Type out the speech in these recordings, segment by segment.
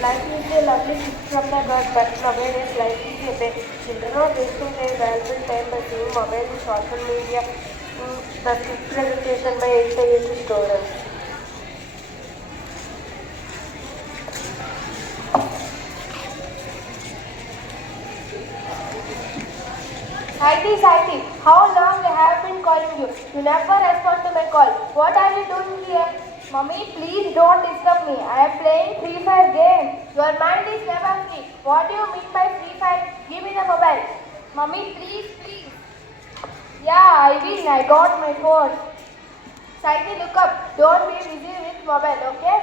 Life is a lovely gift from the God, but nowadays life is a bit. Children are wasting their valuable time by seeing mobile and social media. The strict presentation by 8th students. Saiti, how long I have been calling you? You never respond to my call. What are you doing here? Mummy, please don't disturb me. I am playing Free Fire game. Your mind is never free. What do you mean by Free Fire? Give me the mobile. Mummy, please. Yeah, I will. I got my phone. Saiti, look up. Don't be busy with mobile, okay?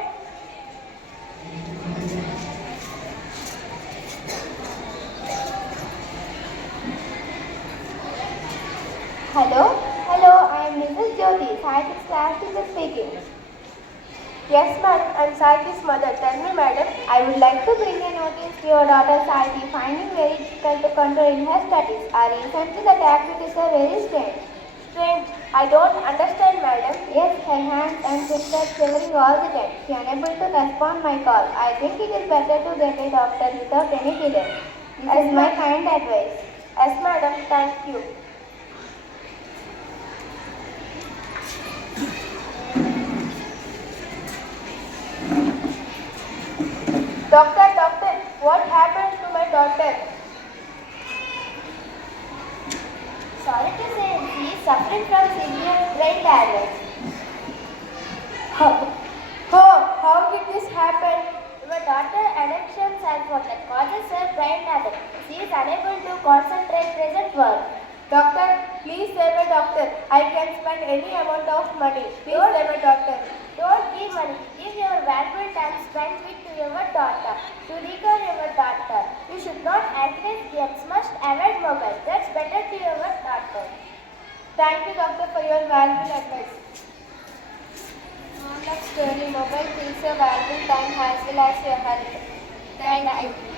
Hello, I am Mrs. Jyoti, science class teacher speaking. Yes, madam. I am Saiti's mother. Tell me, madam. I would like to bring a notice to your daughter Saiti finding very difficult to control in her studies. Recently the activities are very strange. Strange. I don't understand, madam. Yes, her hands and fingers shivering all the time. She is unable to respond my call. I think it is better to get a doctor without any delay. This is my kind advice. Yes, madam. Thank you. Doctor, what happened to my daughter? Sorry to say, she is suffering from severe brain damage. How did this happen? Your daughter addiction cell phone that causes her brain damage. She is unable to concentrate present work. Doctor, please save my doctor. I can spend any amount of money. Please save my doctor. Don't give money. Give your valuable time spent with your daughter to recall your daughter. You should not encourage games. Must avoid mobile. That's better to your daughter. Thank you, doctor, for your valuable advice. Moral of story: mobile kills your valuable time as well as your health. Thank you.